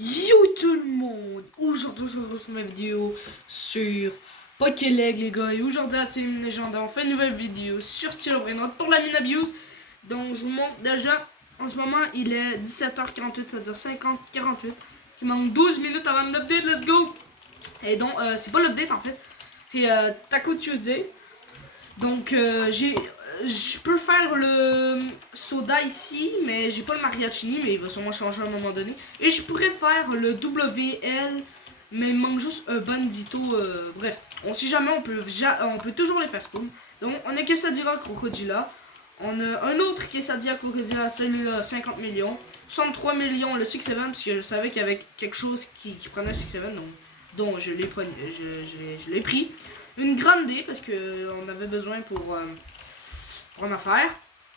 Yo tout le monde! Aujourd'hui on se retrouve sur ma vidéo sur Pokéleg les gars, et aujourd'hui à Team Légendaire on fait une nouvelle vidéo sur Stylo Brainrot pour la mine abuse. Donc je vous montre déjà, en ce moment il est 17h48, c'est-à-dire 50-48. Il manque 12 minutes avant l'update, let's go! Et donc c'est pas l'update en fait, c'est Taco Tuesday. Donc je peux faire le soda ici, mais j'ai pas le mariachini, mais il va sûrement changer à un moment donné. Et je pourrais faire le WL, mais il manque juste un bandito. Bref, on sait jamais, on peut toujours les faire spawn. Donc on a Quesadilla Crocodila. On a un autre Quesadilla Crocodila, celui-là 50 millions. 63 millions le 6-7, parce que je savais qu'il y avait quelque chose qui prenait un 6-7, donc je l'ai pris. Une grande D, parce qu'on avait besoin pour en affaire.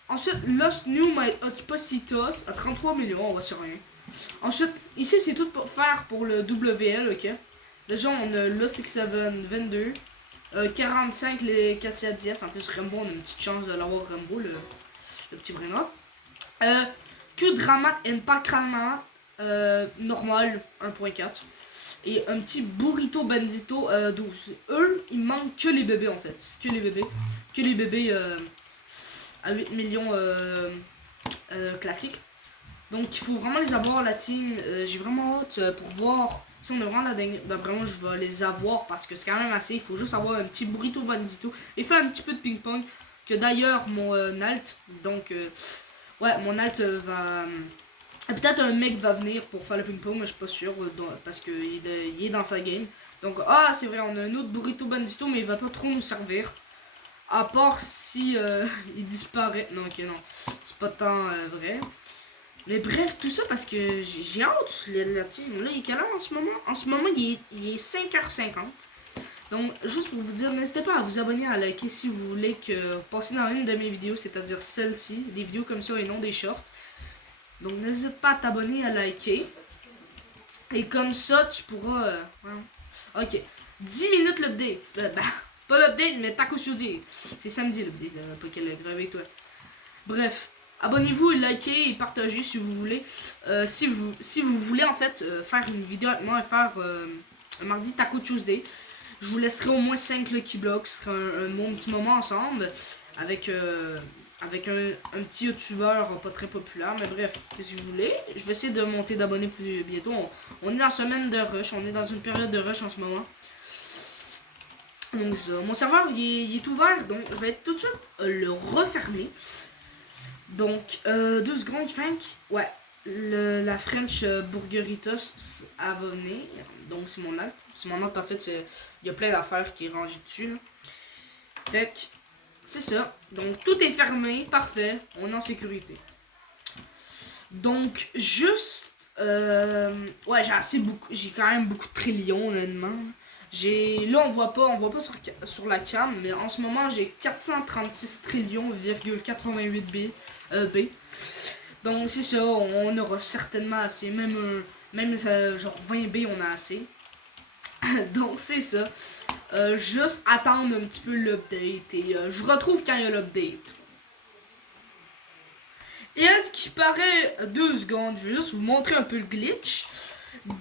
Ensuite, Lost New My Hotpositos à 33 millions, on va sur rien. Ensuite, ici c'est tout pour faire pour le WL, ok. Déjà on a Lost 67 22. 45 les Cassia Diaz. En plus Rainbow, on a une petite chance de l'avoir Rainbow, le petit Brainrot. Q-Dramat Impact Ramat normal 1.4. Et un petit Burrito Bandito 12. Eux, il manque que les bébés en fait. Que les bébés. Que les bébés à 8 millions classiques. Donc il faut vraiment les avoir la team. J'ai vraiment hâte pour voir si on a vraiment la dingue. Ben vraiment je vais les avoir parce que c'est quand même assez. Il faut juste avoir un petit Burrito Bandito et faire un petit peu de ping-pong. Que d'ailleurs mon alt, donc ouais mon alt va... Peut-être un mec va venir pour faire le ping-pong, mais je suis pas sûr parce qu'il est dans sa game. Donc ah c'est vrai, on a un autre Burrito Bandito, mais il va pas trop nous servir. À part si il disparaît. Non, ok, non. C'est pas tant vrai. Mais bref, tout ça parce que j'ai hâte. La team, là, il est quelle heure en ce moment? En ce moment, il est 5h50. Donc, juste pour vous dire, n'hésitez pas à vous abonner, à liker si vous voulez que passer dans une de mes vidéos, c'est-à-dire celle-ci, des vidéos comme ça et non des shorts. Donc, n'hésite pas à t'abonner, à liker. Et comme ça, tu pourras... Ok. 10 minutes l'update. Pas l'update, mais Taco Tuesday. C'est samedi l'update, pas qu'elle a gravé toi. Bref, abonnez-vous, likez et partagez si vous voulez. Si vous voulez en fait faire une vidéo avec moi et faire un mardi Taco Tuesday, je vous laisserai au moins 5 Lucky Blocks. Ce sera un bon petit moment ensemble avec un petit youtubeur pas très populaire. Mais bref, qu'est-ce que vous voulez. Je vais essayer de monter d'abonnés plus bientôt. On est dans la semaine de rush, on est dans une période de rush en ce moment. Donc mon serveur il est ouvert, donc je vais tout de suite le refermer. Donc 2 secondes Frank. Ouais, la French Burgeritos va venir. Donc c'est mon alt. C'est mon alt en fait, il y a plein d'affaires qui est rangé dessus là. Fait que c'est ça. Donc tout est fermé, parfait, on est en sécurité. Donc juste ouais, j'ai quand même beaucoup de trillions honnêtement. Là on voit pas sur la cam, mais en ce moment j'ai 436 trillions,88 B. Donc c'est ça, on aura certainement assez, même genre 20 B on a assez. Donc c'est ça. Juste attendre un petit peu l'update et je vous retrouve quand il y a l'update. Et à ce qui paraît, 2 secondes, je vais juste vous montrer un peu le glitch.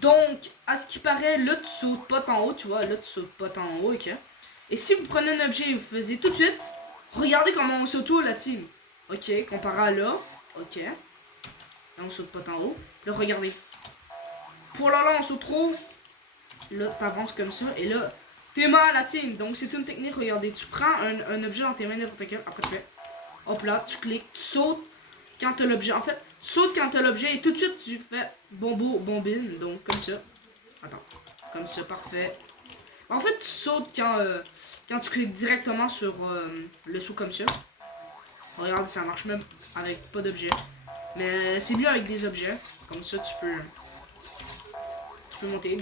Donc, à ce qui paraît, là tu sautes pas en haut, tu vois, là tu sautes pas en haut, ok. Et si vous prenez un objet et vous faisiez tout de suite, regardez comment on saute la team. Ok, comparé à là, ok. Là on saute pas en haut. Là regardez. Pour là on saute trop. Là t'avances comme ça et là t'es mal la team. Donc c'est une technique, regardez. Tu prends un objet dans tes mains n'importe quel, après tu fais hop là, tu cliques, tu sautes quand t'as l'objet. En fait, tu sautes quand t'as l'objet et tout de suite tu fais bombine. Donc comme ça. Attends. Comme ça, parfait. En fait, tu sautes quand tu cliques directement sur le saut comme ça. Regarde, ça marche même avec pas d'objet. Mais c'est mieux avec des objets. Comme ça, tu peux monter.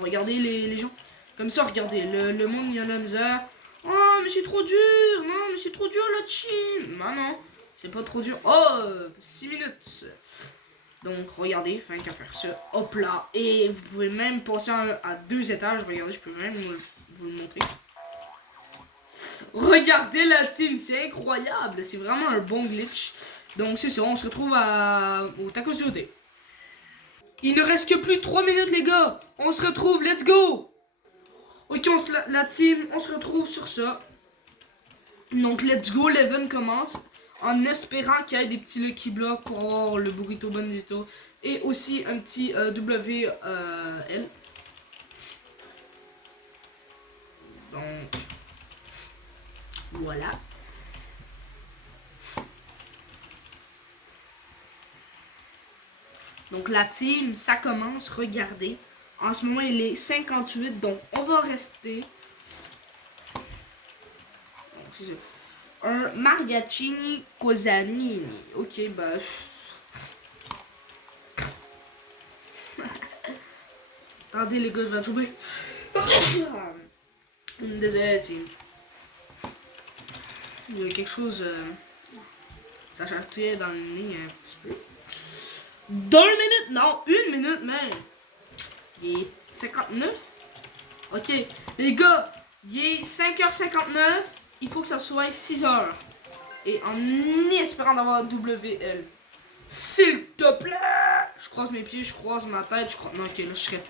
Regardez les gens. Comme ça, regardez. Le monde, il y a la misère. Oh, mais c'est trop dur. Non, mais c'est trop dur la team. Non, c'est pas trop dur. Oh, 6 minutes. Donc, regardez, fin qu'à faire ça. Hop là. Et vous pouvez même passer à 2 étages. Regardez, je peux même vous le montrer. Regardez la team, c'est incroyable. C'est vraiment un bon glitch. Donc, c'est ça. On se retrouve au Taco Tuesday. Il ne reste que plus de 3 minutes, les gars. On se retrouve, let's go. Ok, la team, on se retrouve sur ça. Donc, let's go, l'event commence. En espérant qu'il y ait des petits Lucky Blocks pour avoir le Burrito Bandito. Et aussi un petit WL. Donc, voilà. Donc la team, ça commence, regardez. En ce moment, il est 58, donc on va rester. Donc, un Margacini Cosanini. Ok, bah. Attendez les gars, je vais jouer. Désolé team. Il y a quelque chose. Ça chatouillait dans le nez un petit peu. 2 minutes, non, 1 minute même. Il est 59. Ok, les gars, il est 5h59. Il faut que ça soit 6h. Et en espérant d'avoir WL. S'il te plaît. Je croise mes pieds, je croise ma tête. Je croise... Non, ok, là, je serais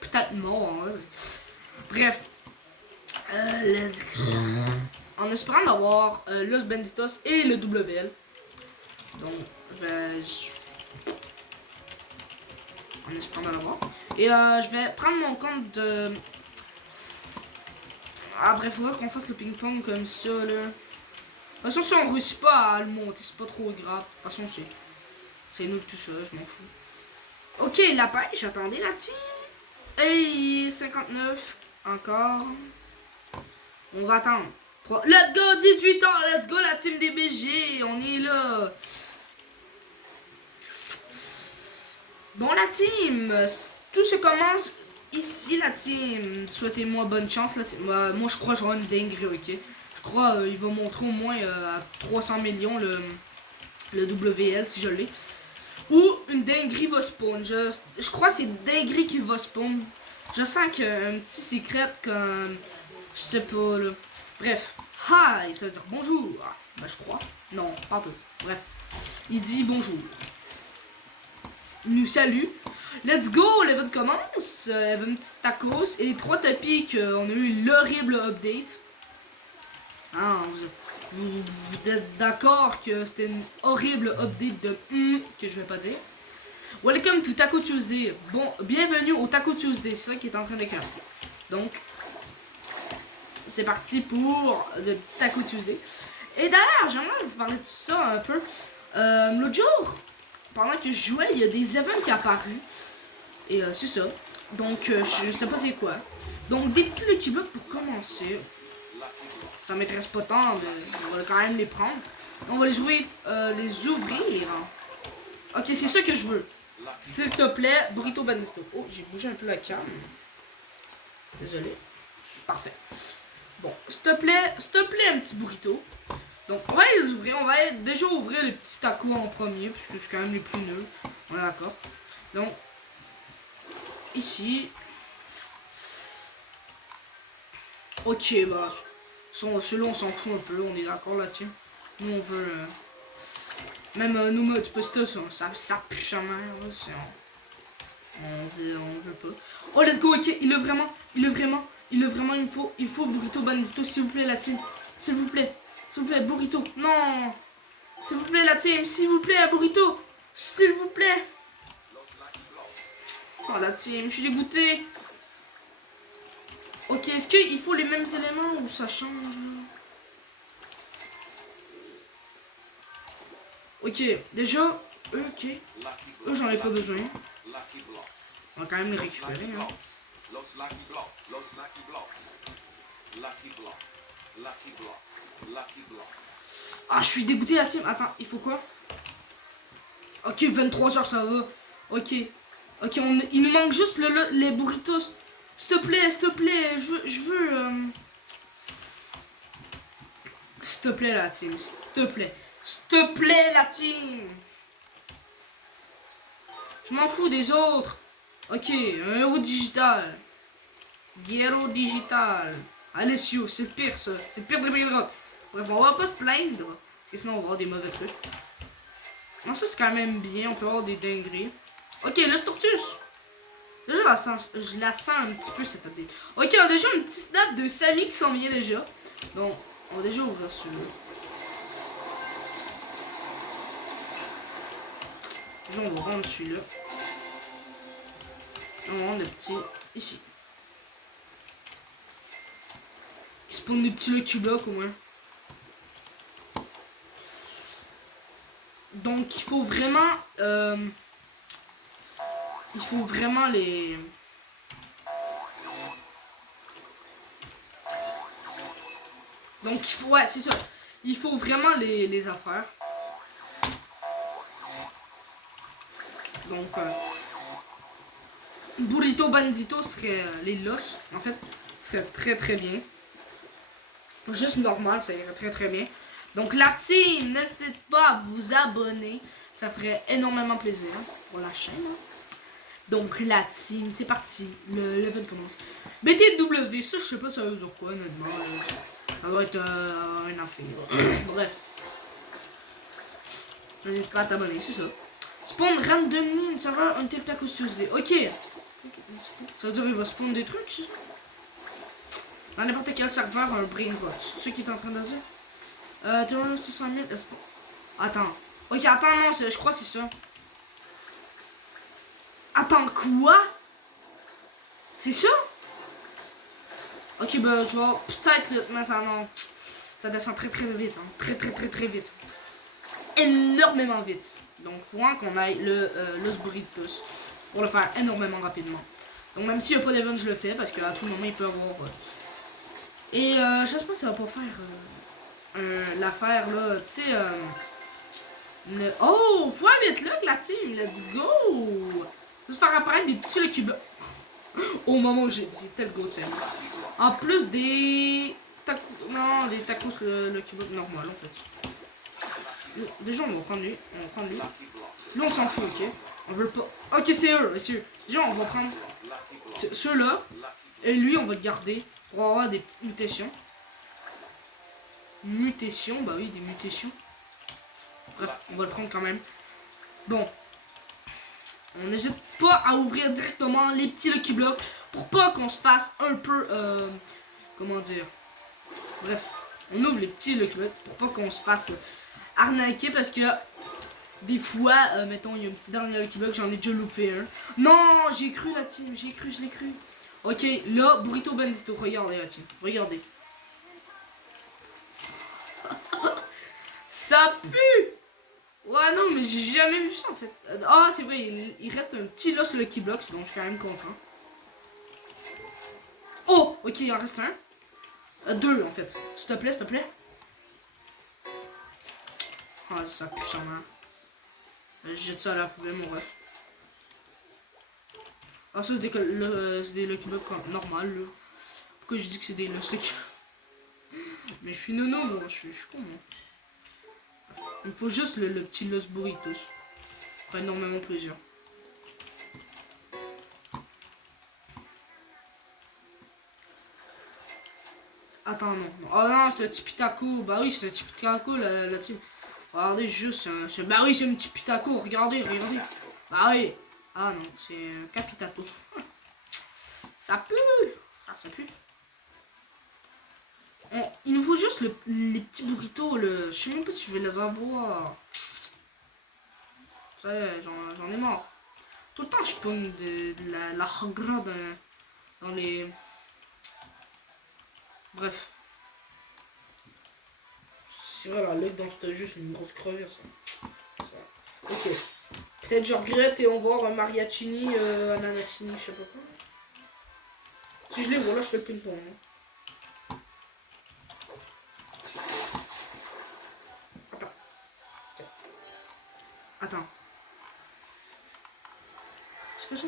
peut-être mort. Hein. Bref. Let's go. En espérant d'avoir Los Benditos et le WL. Donc, je vais... En espérant de l'avoir. Et je vais prendre mon compte de... Ah bref, faudra qu'on fasse le ping-pong comme ça, là. De toute façon, si on réussit pas à le monter, c'est pas trop grave. De toute façon, c'est nous tout ça, je m'en fous. Ok, la pêche, attendez la team. Hey, 59, encore. On va attendre. 3. Let's go, 18 ans, let's go la team des BG, on est là. Bon la team, tout se commence ici la team. Souhaitez-moi bonne chance la team. Moi je crois que j'aurai une dinguerie, ok. Je crois il va montrer au moins à 300 millions le WL si je l'ai. Ou une dinguerie va spawn. Je crois que c'est une dinguerie qui va spawn. Je sens qu'il y a un petit secret comme... Je sais pas là. Bref. Hi, ça veut dire bonjour. Ben je crois. Non, pas peu. Bref. Il dit bonjour. Il nous salue. Let's go, l'event commence. Il y avait une petite tacos et les 3 tapis qu'on a eu l'horrible update. Ah, vous êtes d'accord que c'était une horrible update de que je vais pas dire. Welcome to Taco Tuesday. Bon, bienvenue au Taco Tuesday, c'est ça qui est en train d'écrire. Donc, c'est parti pour le petit Taco Tuesday. Et d'ailleurs, j'aimerais vous parler de ça un peu. L'autre jour, pendant que je jouais, il y a des events qui sont apparus. Et c'est ça. Donc, je sais pas c'est quoi. Donc, des petits Lucky Blocks pour commencer. Ça m'intéresse pas tant, mais on va quand même les prendre. On va les jouer, les ouvrir. Ok, c'est ça que je veux. S'il te plaît, Burrito Bandito. Oh, j'ai bougé un peu la cam. Désolé. Parfait. Bon, s'il te plaît, un petit burrito. Donc, on va les ouvrir. On va déjà ouvrir les petits tacos en premier, puisque c'est quand même les plus nuls. On est d'accord. Donc, ici. Ok, bah, celui-là, on s'en fout un peu. On est d'accord là-dessus. Nous, on veut. Même nous, modes poster, ça pue sa mère. On veut pas. Oh, let's go, ok. Il me faut. Il faut Burrito Bandito, s'il vous plaît, la team. S'il vous plaît, Burrito. Non. S'il vous plaît, la team. S'il vous plaît, Burrito. S'il vous plaît. Oh, la team, je suis dégoûté. Ok, est-ce qu'il faut les mêmes éléments ou ça change? Ok, déjà, ok. Eux, j'en ai pas besoin. On va quand même les récupérer. Hein. Ah, je suis dégoûté la team. Attends, il faut quoi? Ok, 23h, ça va. Ok. Ok, il nous manque juste les burritos. S'il te plaît, je veux... S'il te plaît, la team, s'il te plaît. S'il te plaît, la team. Je m'en fous des autres. Ok, un euro digital. Guerrero digital. Alessio, c'est le pire ça. C'est le pire de mes drops. Bref, on va pas se plaindre. Parce que sinon on va avoir des mauvais trucs. Non, ça c'est quand même bien. On peut avoir des dingueries. Ok, le Stortus. Déjà, je la sens un petit peu cette update. Ok, on a déjà un petit snap de Samy qui s'en vient déjà. Donc, on va déjà ouvrir celui-là. Déjà, on va rendre celui-là. On va rendre le petit ici. Il spawn des petits Lucky Block au moins. Donc, il faut vraiment les... Donc, il faut... Ouais, c'est ça. Il faut vraiment les affaires. Donc, Burrito Bandito serait les loss, en fait, serait très très bien. Juste normal, ça irait très très bien. Donc la team, n'hésitez pas à vous abonner, ça ferait énormément plaisir pour la chaîne. Donc la team, c'est parti, l'event commence. BTW, ça je sais pas ça veut dire quoi honnêtement. Ça doit être un affaire. Bref. N'hésite pas à t'abonner, c'est ça. Spawn randomly in server until Tacos Tuesday. Ok. Ça veut dire qu'il va spawn des trucs, c'est ça? Dans n'importe quel serveur, un brain rot. C'est ce qu'il est en train de dire? Tu vois, 600 000. Attends. Ok, attends, non, je crois que c'est ça. Attends, quoi? C'est ça? Ok, bah, je vois peut-être, mais ça, non. Ça descend très très vite, hein. Très vite. Énormément vite. Donc, faut vraiment qu'on aille Los Burritos pour le faire énormément rapidement. Donc, même s'il n'y a pas d'event, je le fais parce qu'à tout moment, il peut avoir. Et j'espère que ça va pas faire l'affaire là, tu sais. Oh, faut vite là que la team, let's go! Juste faire apparaître des petits Lucky Block. Au moment où j'ai dit, tel go, tiens. En plus des tacos, non, des tacos Lucky Block normal en fait. Déjà, on va prendre lui, Là, on s'en fout, ok? On veut pas. Ok, c'est eux, c'est eux. Déjà, on va prendre ceux-là. Et lui, on va le garder pour avoir des petites mutations. Mutations, bah oui, des mutations. Bref, on va le prendre quand même. Bon. On n'hésite pas à ouvrir directement les petits Lucky Blocks pour pas qu'on se fasse un peu... comment dire? Bref, on ouvre les petits Lucky Blocks pour pas qu'on se fasse arnaquer parce que des fois, mettons, il y a un petit dernier Lucky Block, j'en ai déjà loupé un. Non, j'ai cru la team, je l'ai cru. Ok, là, Burrito Bandito, regardez la team, regardez. Ça pue! Ouais, non, mais j'ai jamais vu ça en fait. Ah, c'est vrai, il reste un petit lot sur le Keyblocks, donc je suis quand même content. Oh, ok, il en reste un. Deux en fait. S'il te plaît, s'il te plaît. Ah, ça pue ça, man. Je jette ça à la poubelle, mon ref. Ah, ça, c'est des Lucky Blocks normal, là. Pourquoi je dis que c'est des Lucky Blocks? Mais je suis nono, moi, je suis con, moi. Il me faut juste le petit Los Burritos. Ça fait énormément plaisir. Attends, non. Oh non, c'est un petit pitaco. Bah oui, c'est un petit pitaco, la team. Regardez, juste, bah oui, c'est un petit pitaco. Regardez. Bah oui. Ah non, c'est un capitato. Ça pue. Ah, ça pue. Il nous faut juste les petits burritos. Je sais même pas si je vais les avoir. Ça y est, j'en ai marre. Tout le temps, je pogne de la hagra dans les... Bref. C'est vrai, la leg dans ce jeu, c'est une grosse crevure, ça. Ok. Peut-être je regrette et on va voir un mariachini, ananasini, je sais pas quoi. Si je les vois là, je fais le ping-pong. Hein. Attends. C'est quoi ça?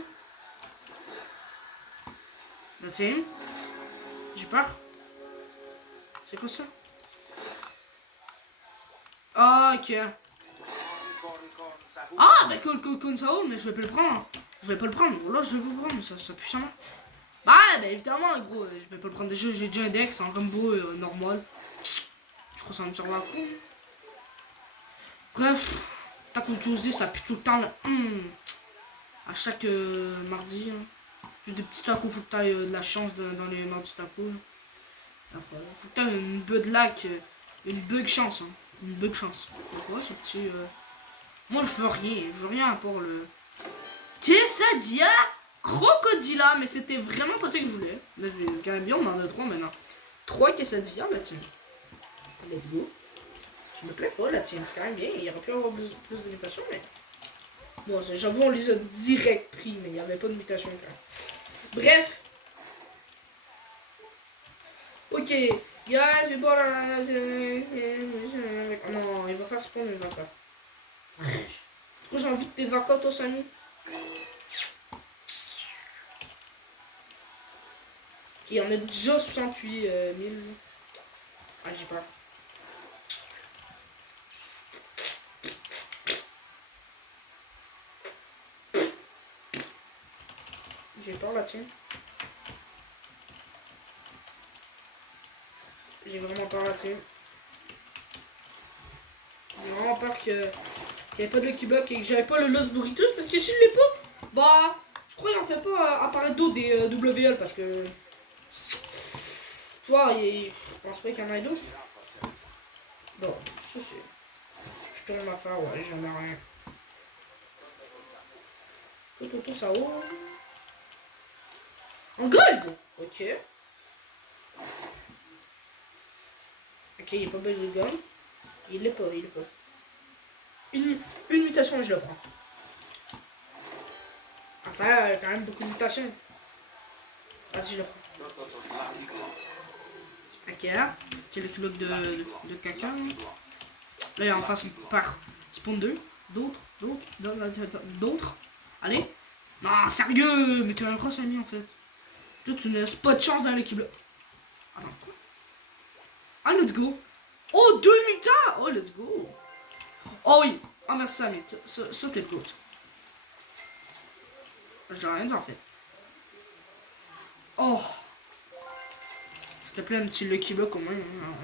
La team. J'ai peur. C'est quoi ça? Ah, ok. Ah, bah con Saoul, mais je vais pas le prendre. Je vais pas le prendre. Là, je vais pas le prendre, ça pue ça. Bah évidemment, gros, je vais pas le prendre. Déjà, j'ai déjà un dex en Rumbo normal. Je crois que ça va me servir à quoi. Bref, Taco Tuesday, ça pue tout le temps là. À chaque mardi. Hein. Juste des petits tacos, faut que t'ailles de la chance dans les mardis tacos. Après, faut que t'aies une bug lac, une bug chance. Hein. Une bug chance. Donc ouais, ce petit... Moi je veux rien à part le... Quesadilla Crocodila, mais c'était vraiment pas ça que je voulais. Mais c'est quand même bien, on en a 3 maintenant. 3 quesadillas, la team. Let's go. Je me plais pas, la team, c'est quand même bien. Il y aurait pu y avoir plus d'imitations, mais... Bon, j'avoue, on les a direct pris, mais il n'y avait pas d'imitation quand même. Bref. Ok. Yeah, je vais boire la... Non, il va faire spawn une vaca. Pourquoi j'ai envie de tes vacas, toi, Samy? Ok, on a déjà 68 000. Ah, j'ai peur. J'ai peur là, tiens. J'ai vraiment peur là, tiens. J'ai vraiment peur qu'il n'y ait pas de Lucky Block et que j'avais pas le Los Burritos parce que si je l'ai pas, bah, je crois qu'il en fait pas apparaître d'autres des WL parce que. Tu vois, je pense pas qu'il y en ait d'autres. Bon, ça c'est. Je tourne ma affaire, ouais, j'en ai rien. Tout, ça haut. En gold! Ok. Ok, il est pas besoin de gold. Il l'est pas. Une mutation, je le prends. Ah, ça a quand même beaucoup de mutations. Vas-y, je le prends. Ok, c'est le bloc de caca. Là, il y en face par spawn 2. D'autres. Allez. Non, sérieux, mais tu as un cross ami en fait. Toi, tu ne laisses pas de chance dans l'équipe. Attends. Ah, let's go. Oh, 2 mutants. Oh, let's go. Oh oui. Ah, merci Samy. Ça, t'es good. J'ai rien dit en fait. Oh. S'il te plaît, un petit Lucky Block au moins.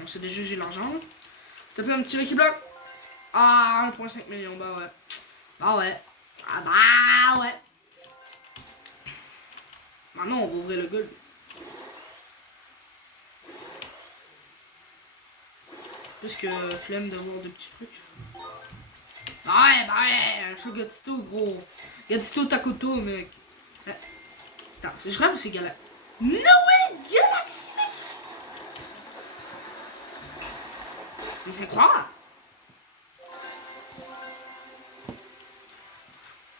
On sait déjà j'ai l'argent. S'il te plaît, un petit Lucky Block. Ah, 1,5 million. Bah ouais. Ah bah ouais. Maintenant, on va ouvrir le gold. Parce que flemme d'avoir des petits trucs. Bah ouais, je suis Gatito, gros. Gatito Takoto, mec. Attends, je rêve ou c'est Galaxy? No way, Galaxy, mec. Mais c'est incroyable.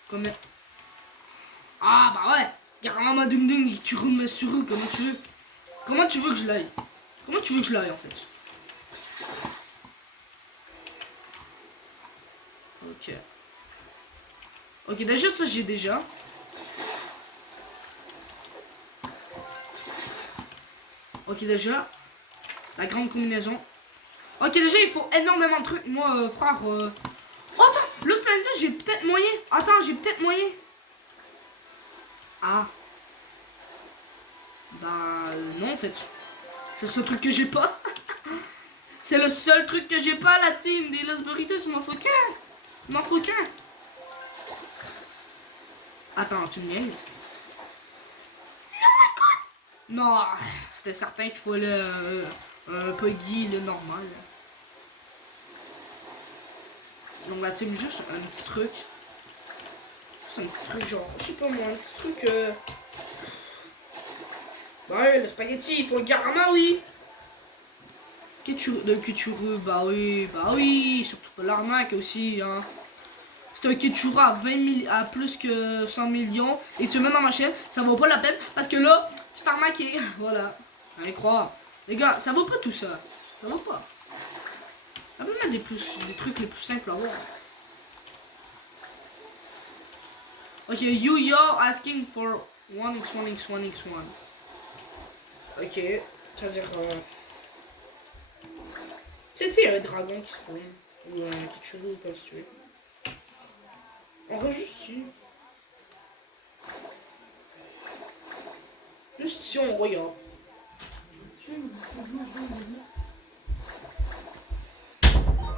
Comme... Ah bah ouais. Carrément ding ding, tu roules sur eux, comment tu veux? Comment tu veux que je l'aille? Comment tu veux que je l'aille en fait? Ok. Ok, déjà ça j'ai déjà. Ok déjà. La grande combinaison. Ok déjà il faut énormément de trucs. Moi frère. Oh attends, Los Planetas j'ai peut-être moyen. Attends, j'ai peut-être moyen. Ah. Bah non en fait. C'est le seul truc que j'ai pas. C'est le seul truc que j'ai pas la team des Los Burritos, il m'en faut qu'un. Il m'en faut qu'un. Attends, tu me niaises? Oh my god! Non, c'était certain qu'il faut le Puggy, le normal. Donc la team, juste un petit truc. C'est un petit truc genre, je sais pas moi, un petit truc Bah ouais, le spaghetti, il faut le garama, oui. Le Ketchuru, bah oui, surtout pas l'arnaque aussi, hein. C'est un Ketchura à 20 000, à plus que 100 millions et tu le mets dans ma chaîne, ça vaut pas la peine parce que là, tu te fais arnaquer. Voilà. Allez, croire. Les gars, ça vaut pas tout ça. Ça vaut pas. Ça peut mettre des trucs les plus simples à voir. Ok, you're asking for 1x1x1x1. Ok, c'est-à-dire... Tu sais, il y a un dragon qui se prend. Ou un Ketchuru, comme si tu veux. On va juste ici. Juste ici, on regarde.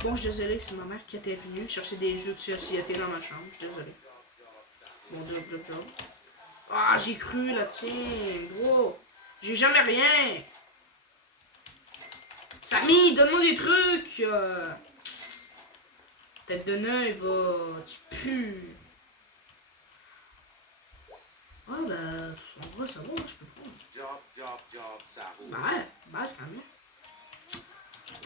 Bon, je suis désolé, c'est ma mère qui était venue chercher des jeux de société dans ma chambre. Je suis désolé. Bon, job. Ah, j'ai cru là, tiens, gros. J'ai jamais rien. Samy, donne-moi des trucs. Tête de nœud, va. Tu pues. Ah, bah, en vrai, ça va, je peux prendre. Bah, c'est quand même bien.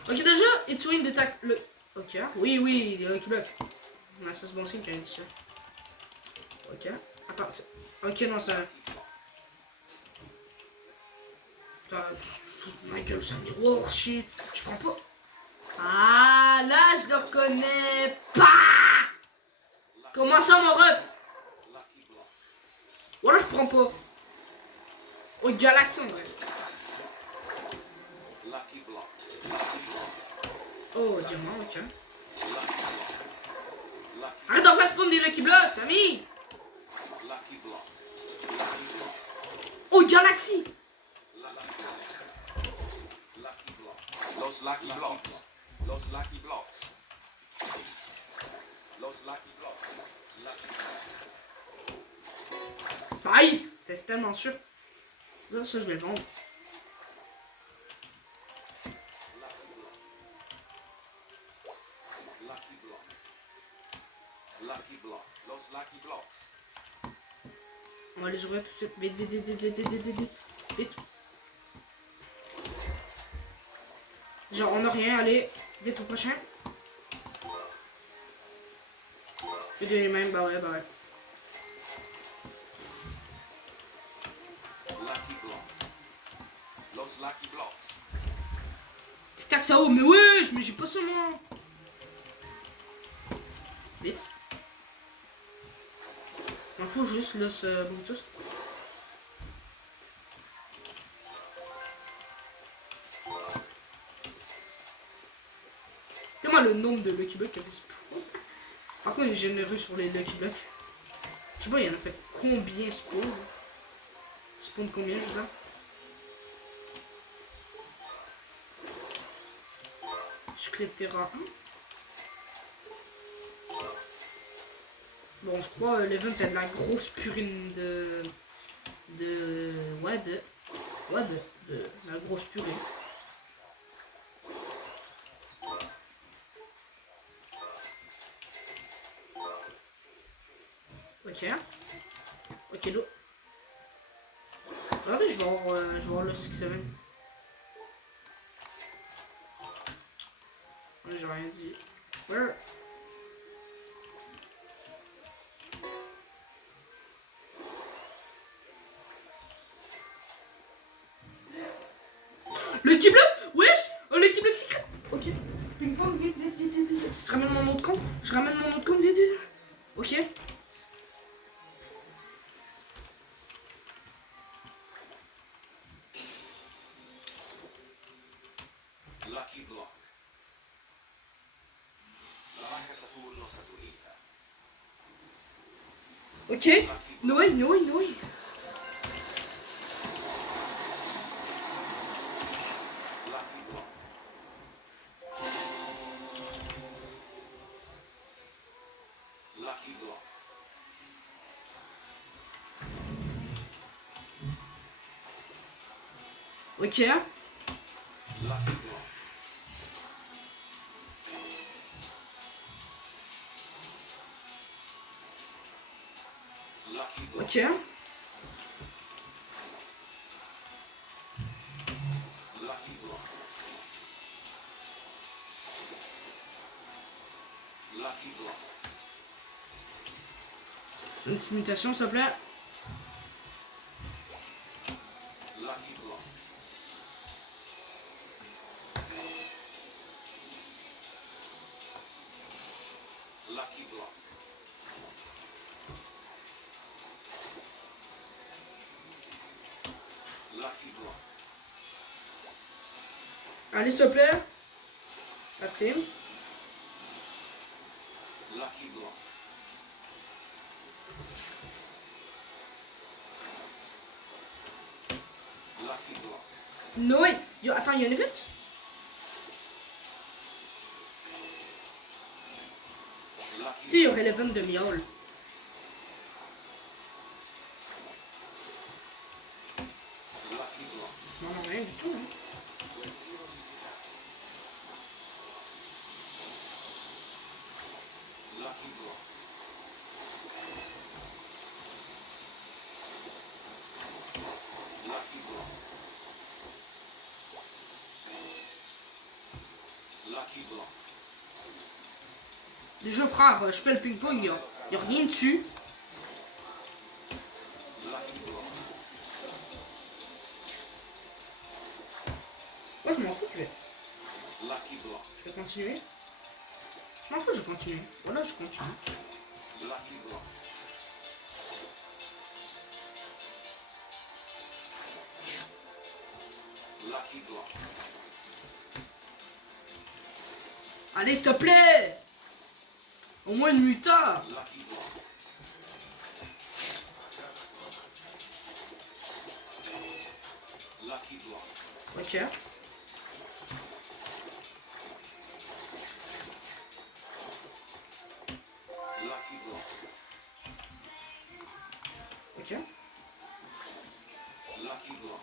Ok, déjà, it's win d'attaque le. Ok, oui, les Lucky Block. Ouais, ça c'est bon signe quand il dit ça. Ok, attends, ok, non, ça. Attends, ma gueule, ça miroir, je prends pas. Ah, là, je le reconnais pas. Comment ça, mon ref? Voilà, je prends pas. Au Galaxy, en vrai. Oh, diamant, ok. Arrête d'en faire spawn des Lucky Blocks, Samy. Oh, Galaxy. Los Lucky Blocks. Los Lucky Blocks. Los Lucky Blocks. Aïe, c'était tellement sûr. Ça, je vais le vendre. Lucky Block. Lucky Block. Los Lucky Blocks. On va les ouvrir tout de suite. Vite. Genre, on a rien, allez, vite au prochain. Les deux les mêmes, bah ouais. Lucky Block. Los Lucky Blocks. Tic-tac, ça haut, mais ouais, mais j'ai pas ça moi. Vite. M'en fous juste, là, ce Bluetooth. Comment le nombre de Lucky Block qu'il y avait spawn. Par contre, il est généreux sur les Lucky Block. Je sais pas, il y en a fait combien spawn. Spawn combien, je veux dire. Je clé de terrain 1. Bon, je crois l'event c'est de la grosse purine de la grosse purée. Ok, l'eau. Regardez, je vais voir le 6-7. J'ai rien dit. Where? Le Lucky Block? Wesh! Un Lucky Block secret! Ok. Ping-pong, vite. Je ramène mon autre compte. Vite. Ok. Lucky Block. La vacca Saturno Saturnita. Ok. Noé. Lucky Block. Lucky Block. Ok. Lucky Block. Lucky Block. Ok. Lucky Block. Lucky Block. Une petite mutation, s'il te plaît. Lucky Block. Lucky Block. Lucky Block. Allez, s'il te plaît. La team. Lucky Block. Lucky Block. Noé. Yo, attends, il y a un event? Tu sais, il y aurait l'event de Miaul. Lucky block. Déjà, frère, je fais le ping-pong, y a rien dessus. Lucky block. Moi, je m'en fous, Lucky block. je vais continuer. Je m'en fous, je continue. Voilà, je continue. Lucky block. Lucky block. Allez, s'il te plaît! Au moins une muta! Lucky block. Lucky block. Ok. Lucky block. Ok. Lucky block.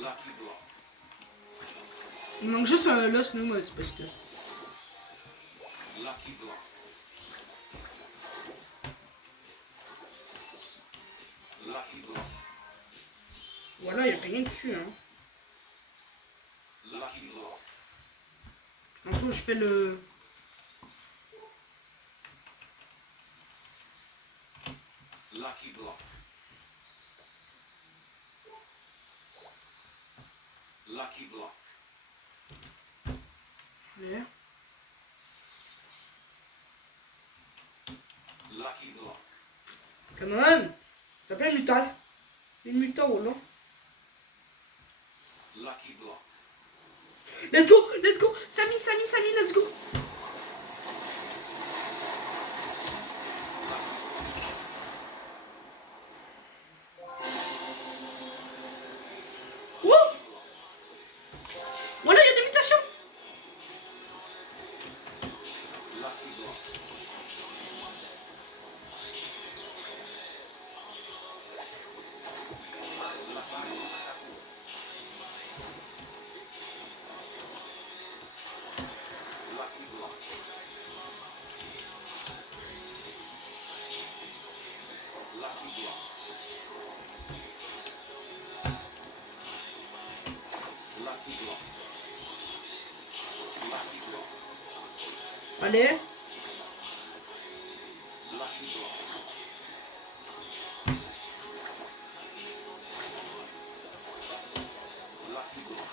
Lucky block. Il manque juste un Lost New Mode, c'est pas tout. Lucky block. Lucky block. Voilà, y'a rien dessus, hein. Lucky block. Tantôt, je fais le... Lucky block. Lucky block. Allez. Lucky block. Come on! S'il te plaît, une muta. Une muta, oh là. Lucky block. Let's go! Let's go! Samy, Samy, Samy, let's go! Wouh! Voilà, il y a des mutations! Lucky block. Lucky block. Lucky block. Lucky block. Lucky block. Allez. Lucky block. Lucky block.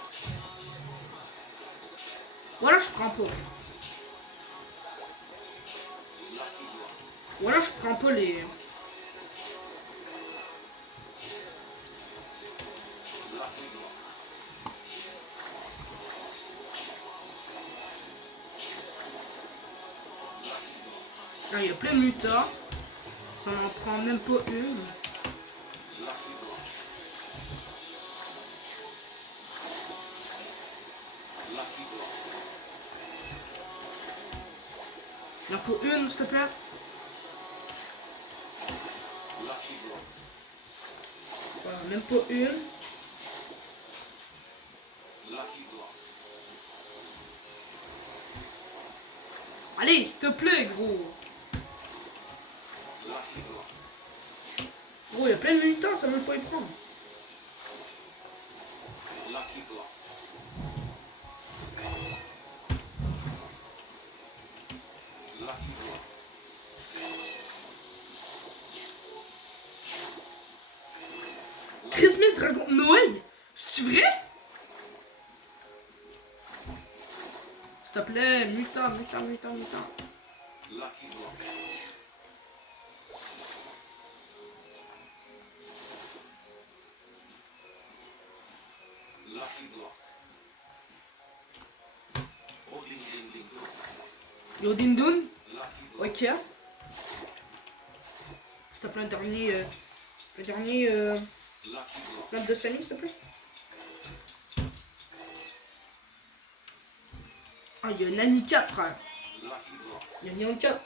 Voilà, je prends pas. Lucky block. Voilà, je prends pas les... Lucky block. Ah, il y a plein de mutas. Ça n'en prend même pas une. Lucky block. Lucky block. Il en faut une, s'il te plaît. Lucky block. Voilà, même pas une. Lucky block. Allez, s'il te plaît, gros. Lucky block. Gros, il y a plein de mutas, ça veut pas y prendre. Lucky block. Lucky block. Christmas Dragon Noël? C'est vrai? S'il te plaît, muta, muta, muta, muta. Lucky block. Lucky block. Oh ding ding ding. Yo, Dindun. Lucky block. Ok. S'il te plaît, un dernier... le dernier Lucky block. snap de Samy, s'il te plaît. Ah, il y a un Nani 4, frère. Lucky block. Il y a un Neon 4.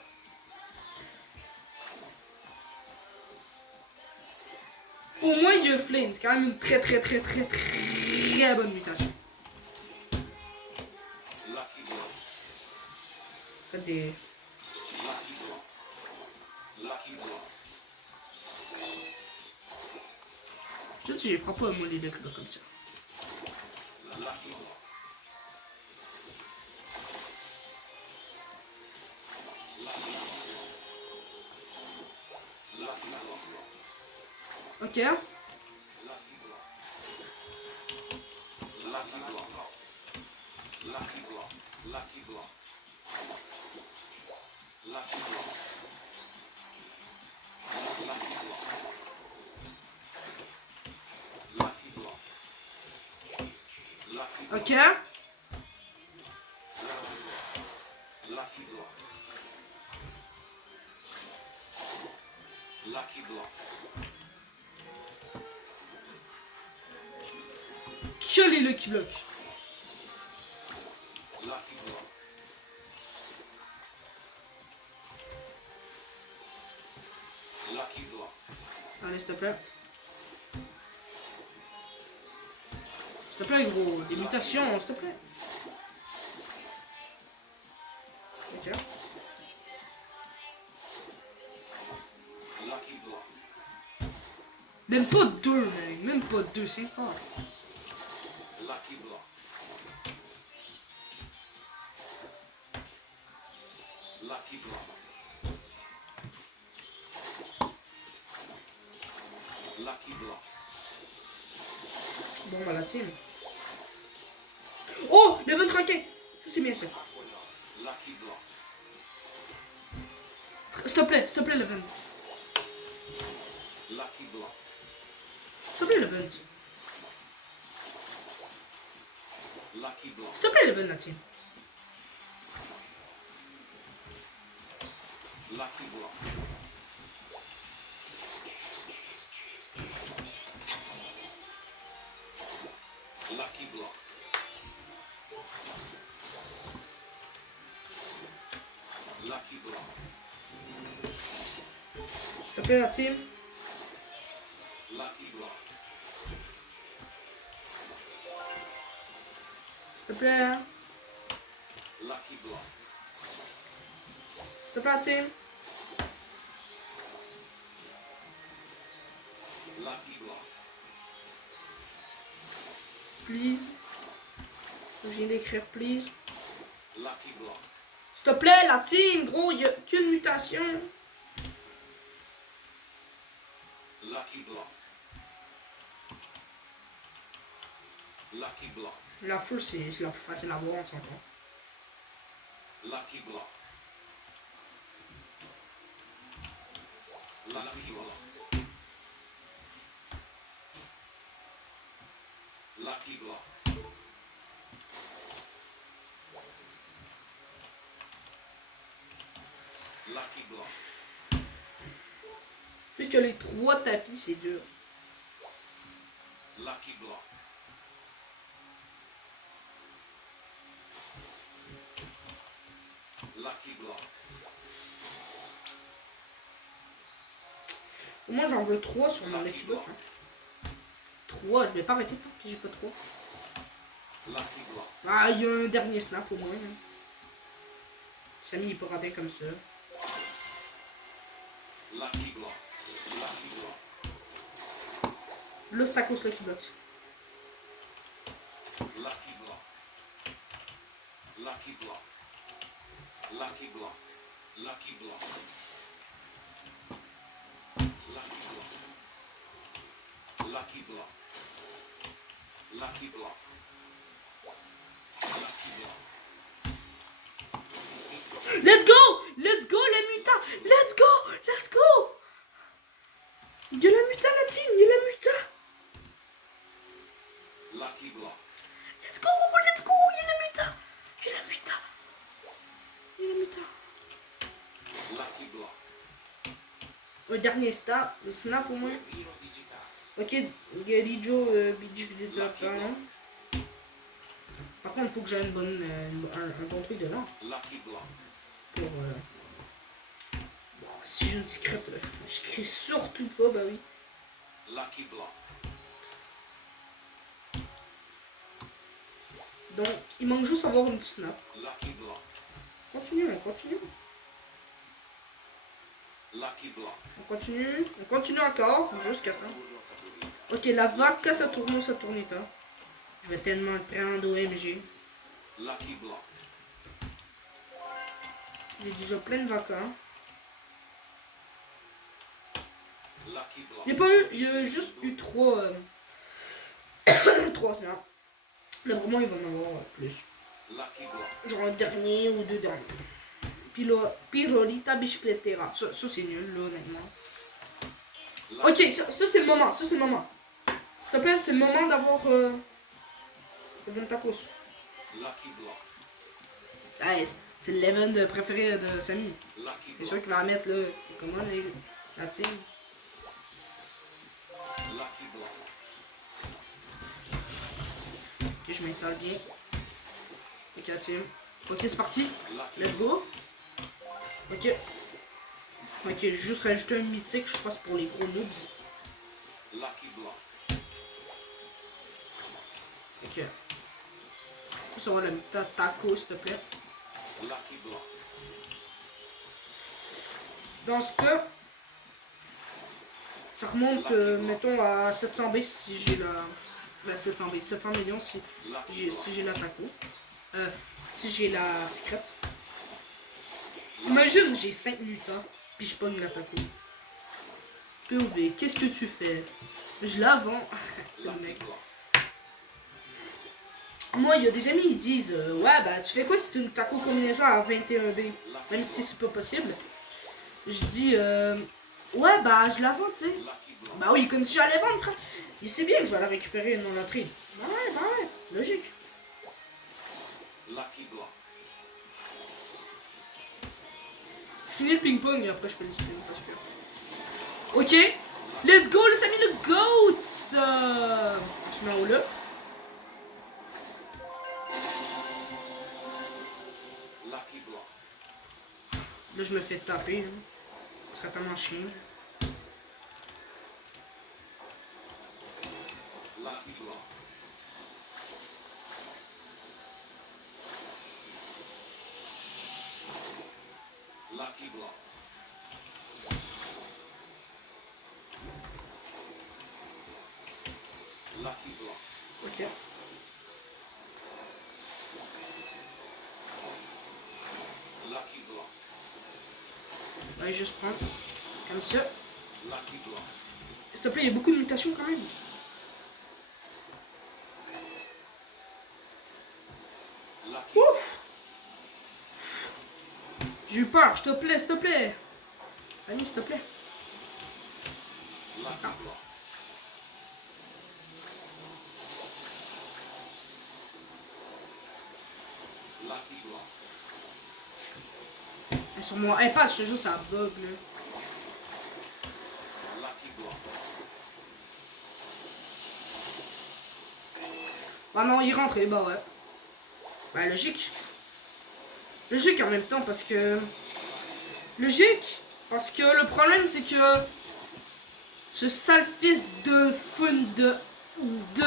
Au moins, il y a Flame. C'est quand même une très bonne mutation. Lucky block. Faites des... Lucky block. Lucky block. Je te dis, je prends pas moi les decks là comme ça. Lucky block. Lucky block. Ok. Lucky block. Lucky block. Lucky block. Lucky block. Lucky block. Lucky block. Lucky block. Lucky block. Ok. Lucky block. Lucky block. Que les Lucky Block. Lucky block. Lucky block. Allez, s'il te plaît. S'il te plaît, gros. Des mutations, s'il te plaît. Ok. Lucky block. Même pas deux, mec. Même pas deux, c'est fort. Lucky block. Lucky block. Lucky block. Bon, bah la team. Oh, le 20 tranquille. Ça, c'est bien ça. Lucky block. S'il te plaît, le 20. Lucky block. S'il te plaît, le 20. Lucky block. S'il te plaît, le 20, la team. Lucky block. Lucky block. Lucky block. S'il te plaît, la team. Lucky block. S'il te plaît, hein. Lucky block. S'il te plaît, la team. Lucky block. Please. Je viens d'écrire please. Lucky block. S'il te plaît, la team, gros, y'a qu'une mutation. Lucky block. Lucky block. La foule, c'est la plus facile à voir, on s'entend. Lucky block. Lucky block. Lucky block. Lucky block. Puisque les 3 tapis, c'est dur. Lucky block. Lucky block. Au moins, j'en veux 3 sur mon Lucky Block. Hein. 3, je vais pas arrêter tant que j'ai pas 3. Lucky block. Ah, il y a un dernier snap au moins. Hein. Samy, il peut rater comme ça. Lucky block. Lucky block. Là, c'est à cause de Lucky Block. Lucky block. Lucky block. Lucky block. Lucky block. Lucky block. Lucky block. Lucky block. Lucky block. Let's go! Let's go, la muta! Let's go! Let's go! Il y a la muta, la team! Il y a la muta! Lucky block. Let's go! Let's go! Il y a la muta! Il y a la muta! Il y a la muta! Lucky block. Le dernier snap, le snap au moins. Hero digital. Ok, Galijo, Bidjik, par contre, il faut que j'ai une bonne, un bon truc de là. Lucky block. Pour, bon, si j'ai une secrète, je crie surtout pas, bah oui. Lucky block. Donc, il manque juste avoir une petite snap. Lucky block. Continuons, continuons. Lucky block. On continue encore, jusqu'à temps. Saturno, Saturnita. Ok, la vaca Saturno Saturnita. Je vais tellement le prendre OMG. Lucky block. J'ai déjà plein de vacas. Lucky block. Il y a juste eu 3. 3 snaps. D'après moi, il va en avoir plus. Lucky block. Genre un dernier ou 2 derniers. Pirolita Bicicletera. Ça c'est nul, là, honnêtement. Ok, ça c'est le moment. Ça c'est le moment. S'il te plaît, c'est le moment d'avoir. Le Ventacos. Lucky block. Ah, c'est l'event préféré de Samy. Lucky C'est sûr block. qu'il va mettre le. Comment la team. Lucky block. Ok, je m'installe bien. Ok, la team. Ok, c'est parti. Lucky Let's go. Ok. Ok, j'ai juste rajouté un mythique, je pense, pour les gros noobs. Lucky block. Ok. Ça va le taco, s'il te plaît. Lucky block. Dans ce cas, ça remonte, mettons, à 700 B si j'ai la. 700 B, 700 millions si j'ai la taco. Si j'ai la secret. Imagine, j'ai 5 minutes, hein, puis je pogne la taco. POV, qu'est-ce que tu fais? Je la vends. C'est le mec. Moi, il y a des amis, ils disent ouais, bah, tu fais quoi si tu une taco combinaison à 21B? Même si c'est pas possible. Je dis ouais, bah, je la vends, tu sais. Bah oui, comme si j'allais vendre, frère. Il sait bien que je vais la récupérer dans la trade. Bah ouais, logique. Lucky block. Je finis le ping-pong et après je fais le spin parce que. Ok, let's go, le Samy le GOAT! On se met en haut là. Lucky block. Là, je me fais taper. Là. Ce serait tellement chien. Lucky block. Lucky block. Lucky block. Ok. Lucky block. Ouais, juste prendre. Comme ça. Lucky block. S'il te plaît, il y a beaucoup de mutations quand même. Lucky Ouf! J'ai eu peur, s'il te plaît. Samy, s'il te plaît. Lucky block. Lucky block. Et sur moi, elle passe, je te jure, ça bug là. Lucky block. Ah non, il rentre, et bah ouais. Bah logique. Logique en même temps parce que. Logique parce que le problème c'est que. Ce sale fils de fun de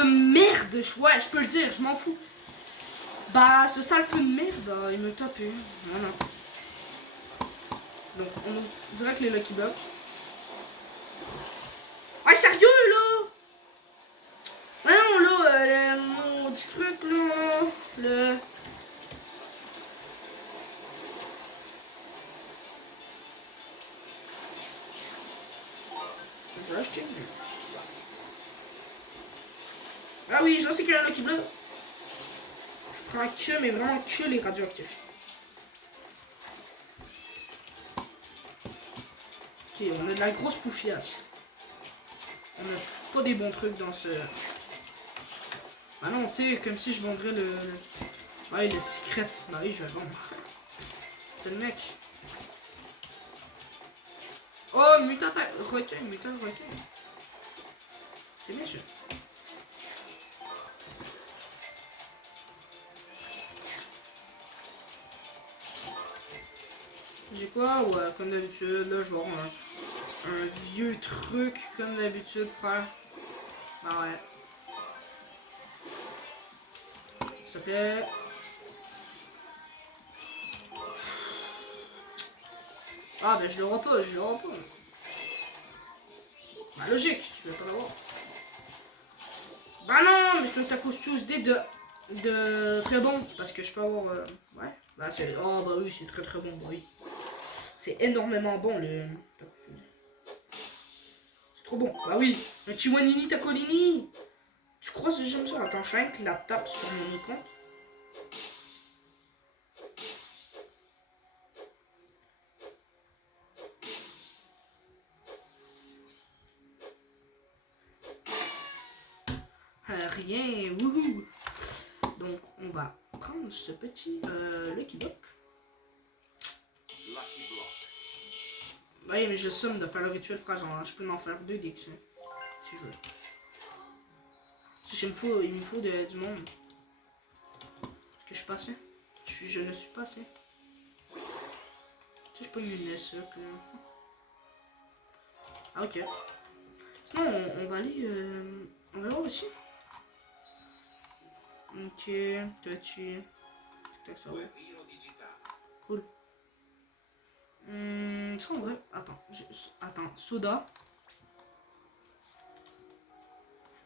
merde, ouais, je peux le dire, je m'en fous. Bah, ce sale fun de merde, il me tape. Voilà. Donc, on dirait que les Lucky Block. Ah, sérieux là? Ah non, là, mon petit truc là. Le. Je vais acheter. Ah oui, je sais qu'il y a un Lucky Block. Je prends que, mais vraiment que les radioactifs. Ok, on a de la grosse poufiasse. On a pas des bons trucs dans ce. Ah non, tu sais, comme si je vendrais le. Ouais, le secret. Bah oui, je vais le vendre. C'est le mec. Oh, mutant requin, mutant requin. C'est bien sûr. J'ai quoi? Ouais, comme d'habitude, là, je vais avoir un vieux truc, comme d'habitude, frère. Ah ouais. S'il te plaît. Ah ben je l'aurai pas, je l'aurai pas. Bah logique, je vais pas l'avoir. Bah non, mais je peux Tacos Tuesday de très bon. Parce que je peux avoir... ouais. Bah c'est... Oh bah oui, c'est très très bon, bah oui. C'est énormément bon le Tacos Tuesday. C'est trop bon. Bah oui, un Chiwanini Tacolini. Tu crois que j'aime ça? Attends, je fais que la tape sur mon écran. Rien, wouhou. Donc on va prendre ce petit Lucky Block. Lucky block. Oui, mais je somme de faire le rituel fragile. Hein. Je peux en faire 2 dès que si je veux. Si il me faut du monde. Est-ce que je suis passé? Je ne suis pas assez. Si je peux une SE que... Ah ok. Sinon on va aller... on va voir aussi. Ok, petit. Ça va. Guerriero digitale. Cool. Ça en vrai. Attends, attends, soda.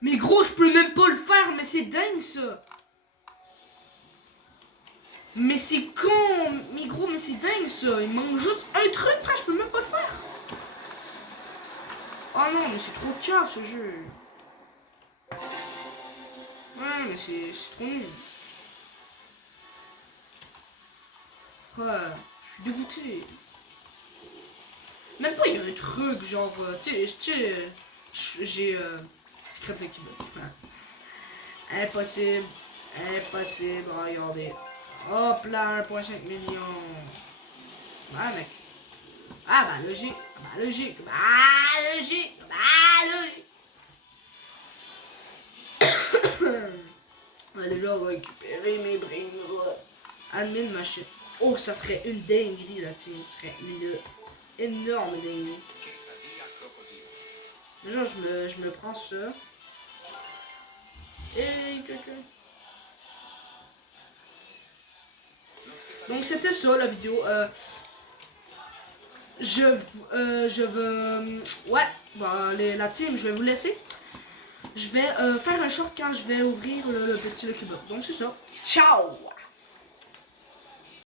Mais gros, je peux même pas le faire, mais c'est dingue ça. Mais c'est con. Mais gros, mais c'est dingue ça. Il manque juste un truc, frère, je peux même pas le faire. Oh non, mais c'est trop cave ce jeu. Ouais, mais c'est trop nul. Frère, je suis dégoûté. Même pas, il y a un truc, genre, tu sais, j'ai Secret Lucky Block. Impossible, impossible, regardez. Hop là, 1,5 million. Ouais, mec. Ah, bah, logique, bah, logique, bah, logique, bah, logique. On va déjà récupérer mes brins. Admin machine. Oh, ça serait une dinguerie là, tu sais. Ce serait une énorme dinguerie. Quesadilla crocodile. Déjà, je me prends ça. Et quelqu'un. Donc, c'était ça la vidéo. Je veux. Ouais, bah, la team, je vais vous laisser. Je vais faire un short quand je vais ouvrir le petit Lucky Block. Donc, c'est ça. Ciao!